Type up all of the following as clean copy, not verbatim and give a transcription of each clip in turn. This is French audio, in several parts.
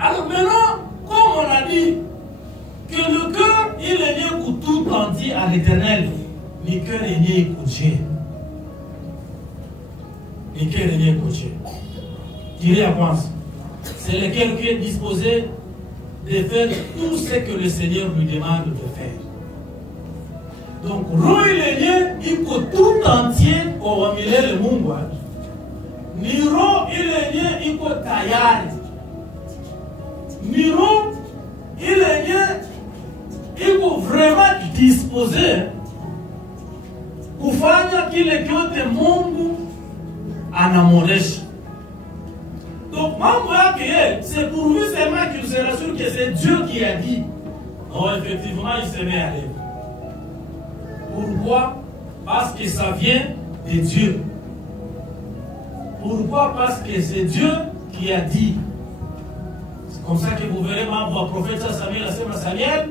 Alors maintenant, comme on a dit que le cœur, il est lié pour tout entier à l'Éternel, le cœur est lié pour Dieu. Le cœur est lié pour Dieu. Dieu pense. C'est lequel qui est disposé de faire tout ce que le Seigneur lui demande de faire. Donc, Roho il est lié, il faut tout entier au milieu le monde. Niro il est lié, il faut tailler. Niro il est lié, il faut vraiment disposer pour faire qu'il est que le monde anamoreshi. Donc, c'est pour lui seulement qu'il se rassure que c'est Dieu qui a dit. Donc, effectivement, il se met à l'œuvre. Pourquoi? Parce que ça vient de Dieu. Pourquoi? Parce que c'est Dieu qui a dit. C'est comme ça que vous verrez même votre prophète Samuel,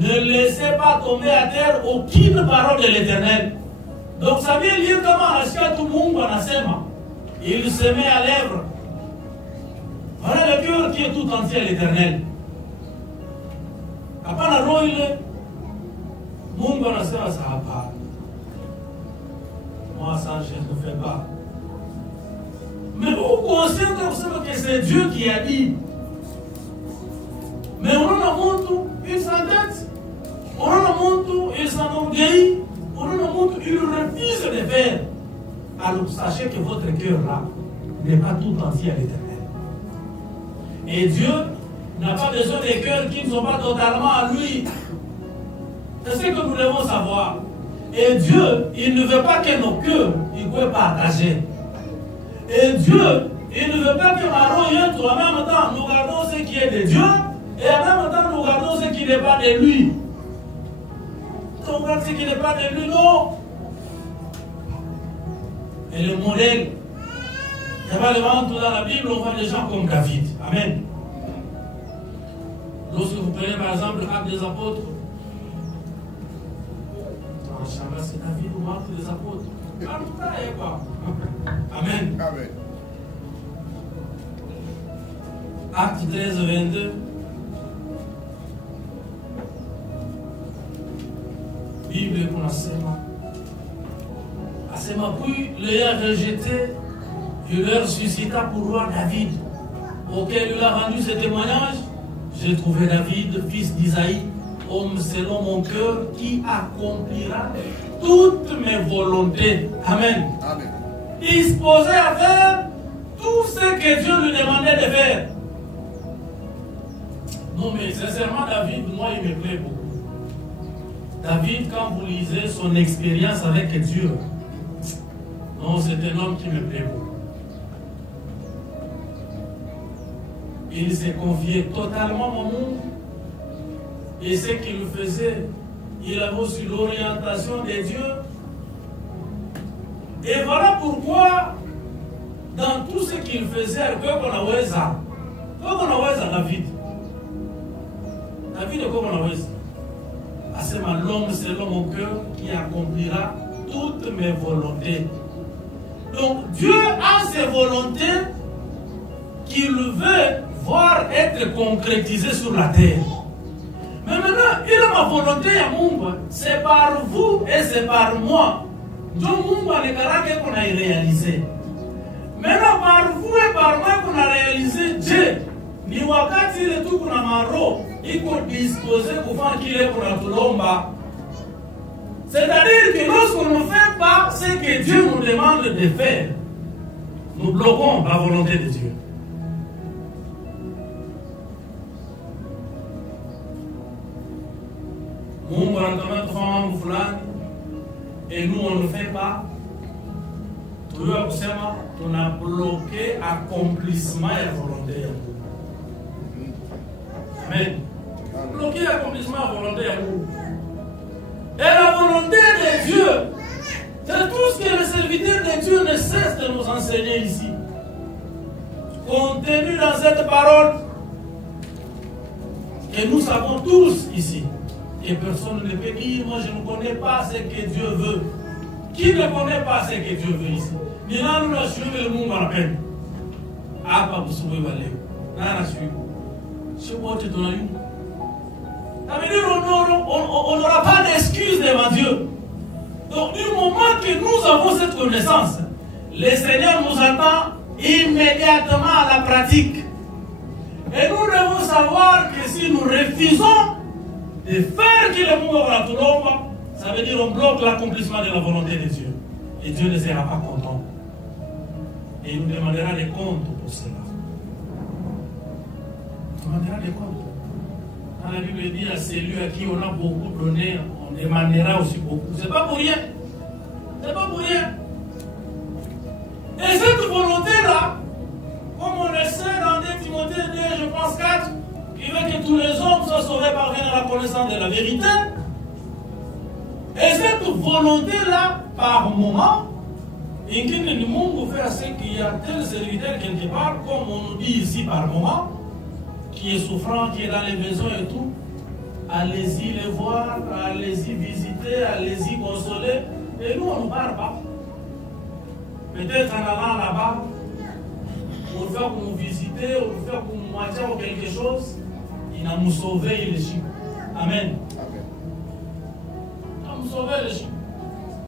ne laissez pas tomber à terre aucune parole de l'Éternel. Donc Samuel dit comment acheter tout le monde en asema. Il se met à l'œuvre. Voilà le cœur qui est tout entier à l'Éternel. Après la roue, il est Mungu anasema ça hapa. Moi ça je ne fais pas. Mais vous considérez que c'est Dieu qui a dit. Mais on a monté, il s'entête. On a monté, il s'enorgueillit. On a monté, il refuse de faire. Alors sachez que votre cœur là n'est pas tout entier à l'Éternel. Et Dieu n'a pas besoin de cœurs qui ne sont pas totalement à lui. C'est ce que nous devons savoir. Et Dieu, il ne veut pas que nos cœurs soient partagés. Et Dieu, il ne veut pas que Maron et en même temps nous regardons ce qui est de Dieu et en même temps nous regardons ce qui n'est pas de lui. On regarde ce qui n'est pas de lui, non. Et le modèle, il y a pas le dans la Bible, on voit des gens comme David. Amen. Lorsque vous prenez par exemple l'Acte des Apôtres, c'est David ou Marc des Apôtres. En tout cas, il n'y a pas. Amen. Amen. Acte 13, 22. Bible qu'on a Asema, puis l'ayant rejeté, il leur suscita pour roi David, auquel il a rendu ce témoignage. J'ai trouvé David, fils d'Isaïe, homme selon mon cœur, qui accomplira toutes mes volontés. Amen. Amen. Disposé à faire tout ce que Dieu lui demandait de faire. Non, mais sincèrement, David, moi, il me plaît beaucoup. David, quand vous lisez son expérience avec Dieu, non, c'est un homme qui me plaît beaucoup. Il s'est confié totalement au monde. Et ce qu'il faisait, il avait aussi l'orientation de Dieu. Et voilà pourquoi, dans tout ce qu'il faisait, David. David est comme on a dit. C'est l'homme selon mon cœur qui accomplira toutes mes volontés. Donc Dieu a ses volontés qu'il veut voir être concrétisées sur la terre. Mais maintenant, il a ma volonté à Mumba. C'est par vous et c'est par moi. Donc Mumba le caractère qu'on a réalisé. Maintenant, par vous et par moi qu'on a réalisé Dieu. Ni wakati le tout qu'on a maro, il faut disposer pour faire qu'il est pour notre lomba. C'est-à-dire que lorsqu'on ne fait pas ce que Dieu nous demande de faire, nous bloquons la volonté de Dieu. Et nous, on ne fait pas. On a bloqué l'accomplissement et la volonté. Amen. Bloqué l'accomplissement et la volonté. Et la volonté de Dieu, c'est tout ce que le serviteur de Dieu ne cesse de nous enseigner ici. Contenu dans cette parole que nous savons tous ici. Et personne ne peut dire, moi je ne connais pas ce que Dieu veut. Qui ne connaît pas ce que Dieu veut ici? Ni là nous la suivons le monde à la peine. Ah, pas vous souvez valer. Là la suivons. Ça veut dire on n'aura pas d'excuses devant Dieu. Donc du moment que nous avons cette connaissance, le Seigneur nous attend immédiatement à la pratique. Et nous devons savoir que si nous refusons de faire qu'il le monde à tout l'homme, ça veut dire qu'on bloque l'accomplissement de la volonté de Dieu. Et Dieu ne sera pas content. Et il nous demandera des comptes pour cela. Il nous demandera des comptes. Quand la Bible dit à celui à qui on a beaucoup donné, on demandera aussi beaucoup. C'est pas pour rien. C'est pas pour rien. Et cette volonté-là, comme on le sait dans 2 Timothée 2, je pense 4, qui veut que tous les hommes soient sauvés parviennent à la connaissance de la vérité. Et cette volonté-là, par moment, et qu'il ne nous fait assez qu'il y a tel serviteur quelque part, comme on nous dit ici par moment, qui est souffrant, qui est dans les besoins et tout, allez-y les voir, allez-y visiter, allez-y consoler. Et nous, on ne parle pas. Peut-être en allant là-bas, pour faire pour nous visiter, pour faire pour nous moitié ou quelque chose, il a nous sauvé les chiens. Amen. Il a nous sauvé les chiens.